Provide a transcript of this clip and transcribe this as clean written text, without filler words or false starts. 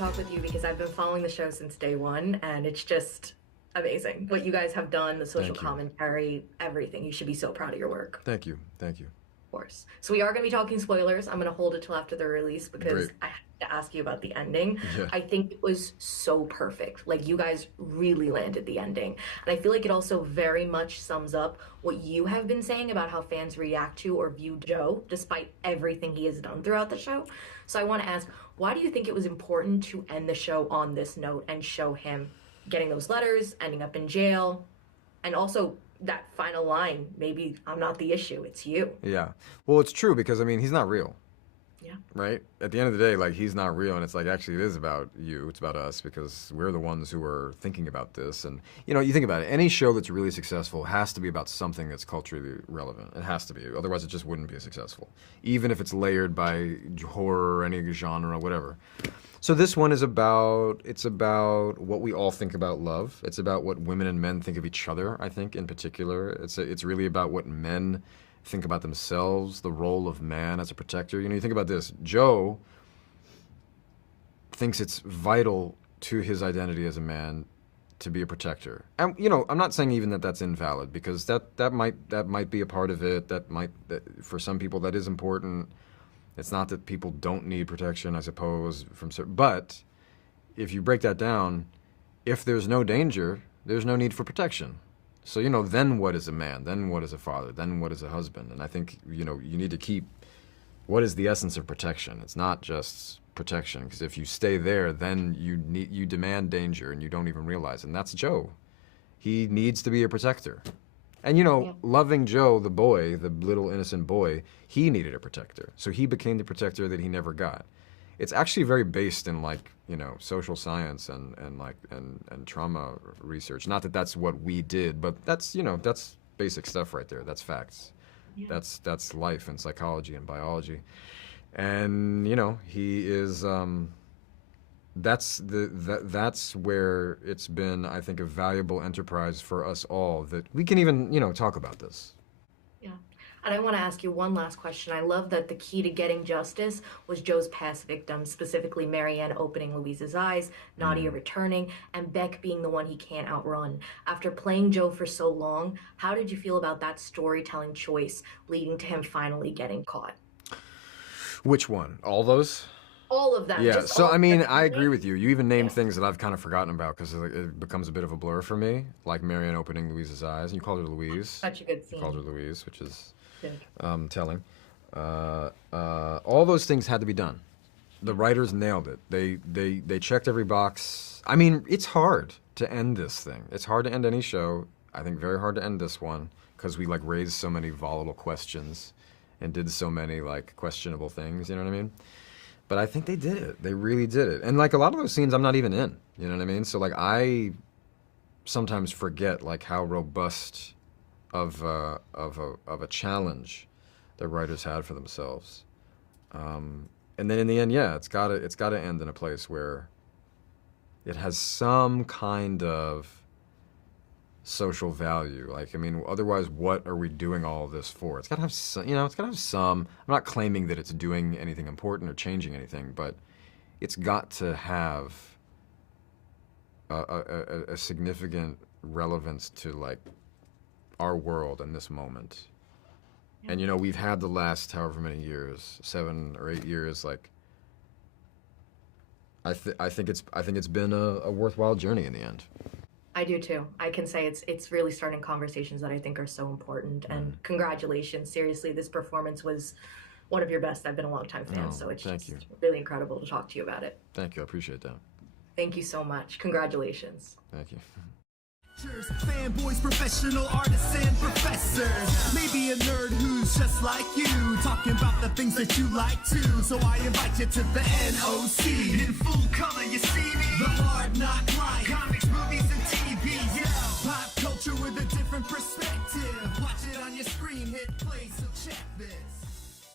talk with you because I've been following the show since day one, and it's just amazing what you guys have done, the social Thank you. commentary, everything. You should be so proud of your work. Thank you. Thank you. Of course. So we are going to be talking spoilers. I'm going to hold it till after the release because Great. I have to ask you about the ending. Yeah. I think it was so perfect. Like, you guys really landed the ending. And I feel like it also very much sums up what you have been saying about how fans react to or view Joe, despite everything he has done throughout the show. So I want to ask, why do you think it was important to end the show on this note and show him getting those letters, ending up in jail, and also that final line, maybe I'm not the issue, it's you. Yeah. Well, it's true because, I mean, he's not real. Yeah. Right? At the end of the day, like, he's not real, and it's like, actually, it is about you. It's about us because we're the ones who are thinking about this. And, you know, you think about it. Any show that's really successful has to be about something that's culturally relevant. It has to be. Otherwise, it just wouldn't be successful. Even if it's layered by horror, any genre, whatever. So this one is about, it's about what we all think about love. It's about what women and men think of each other, I think, in particular. It's really about what men think about themselves, the role of man as a protector. You know, you think about this. Joe thinks it's vital to his identity as a man to be a protector. And, you know, I'm not saying even that that's invalid, because that might be a part of it. That for some people that is important. It's not that people don't need protection, I suppose, from certain, but if you break that down, if there's no danger, there's no need for protection. So, you know, then what is a man? Then what is a father? Then what is a husband? And I think, you know, you need to keep, what is the essence of protection? It's not just protection, because if you stay there, then you demand danger and you don't even realize it. And that's Joe. He needs to be a protector. And, you know, loving Joe, the boy, the little innocent boy, he needed a protector. So he became the protector that he never got. It's actually very based in, like, you know, social science and trauma research. Not that that's what we did, but that's, you know, that's basic stuff right there. That's facts. Yeah. That's life and psychology and biology. And, you know, he is, that's where it's been, I think, a valuable enterprise for us all, that we can even, you know, talk about this. Yeah. And I want to ask you one last question. I love that the key to getting justice was Joe's past victims, specifically Marianne opening Louise's eyes, Nadia returning, and Beck being the one he can't outrun. After playing Joe for so long, how did you feel about that storytelling choice leading to him finally getting caught? Which one? All those? All of them. Yeah, so I mean, I agree with you. You even named things that I've kind of forgotten about because it becomes a bit of a blur for me, like Marianne opening Louise's eyes. And you called her Louise. Such a good scene. You called her Louise, which is telling. All those things had to be done. The writers nailed it. They checked every box. I mean, it's hard to end this thing. It's hard to end any show. I think very hard to end this one because we, like, raised so many volatile questions and did so many, like, questionable things, you know what I mean? But I think they did it. They really did it. And, like, a lot of those scenes I'm not even in, you know what I mean? So, like, I sometimes forget, like, how robust of a challenge the writers had for themselves. And then in the end, yeah, it's gotta end in a place where it has some kind of social value. Like, I mean, otherwise, what are we doing all of this for? It's gotta have some, you know, it's gotta have some. I'm not claiming that it's doing anything important or changing anything, but it's got to have a significant relevance to, like, our world in this moment. Yeah. And, you know, we've had the last however many years, 7 or 8 years, like, I think it's been a worthwhile journey in the end. I do too. I can say it's really starting conversations that I think are so important. And congratulations, seriously, this performance was one of your best. I've been a long-time fan, so it's just really incredible to talk to you about it. Thank you, I appreciate that. Thank you so much. Congratulations. Thank you. Fanboys, professional artists, and professors. Maybe a nerd who's just like you, talking about the things that you like too. So I invite you to the NOC. In full color, you see me. The Hard Knock Life.